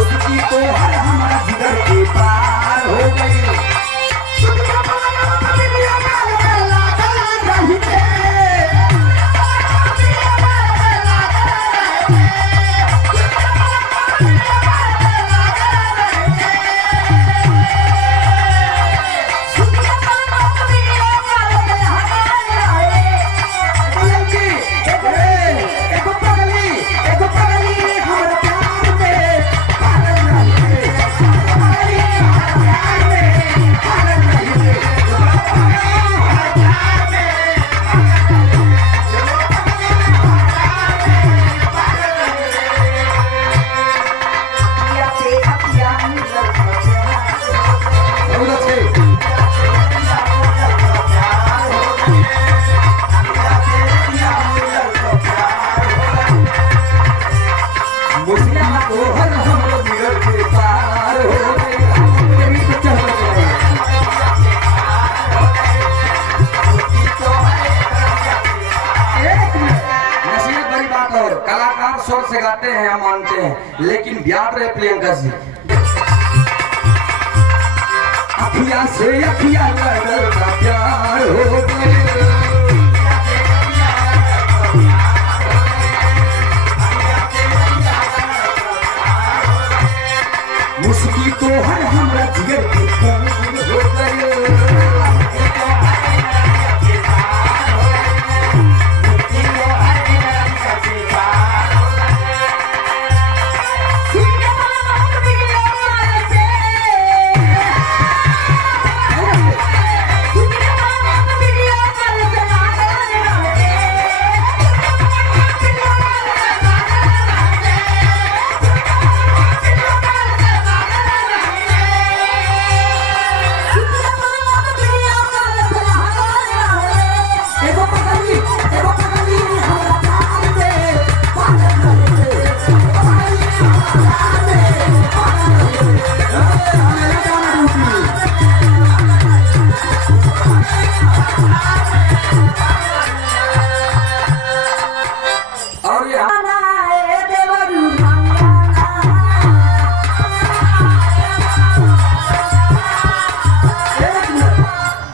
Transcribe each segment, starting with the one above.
उसकी तो हर हमारा जिगर के पार हो गई। कलाकार स्वर से गाते हैं हम मानते हैं, लेकिन ब्याह रहे प्रियंका जी अखिया से अखिया लगल का प्यार हो गए। मुस्की तो हर हमरा जिगर की खून हो गए।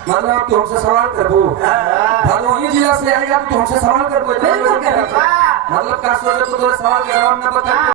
मतलब तू हमसे सवाल करबो, भदोही जिला से आएगा तो हमसे सवाल करबो, मतलब का सोचे तो सवाल के जवाब न बता।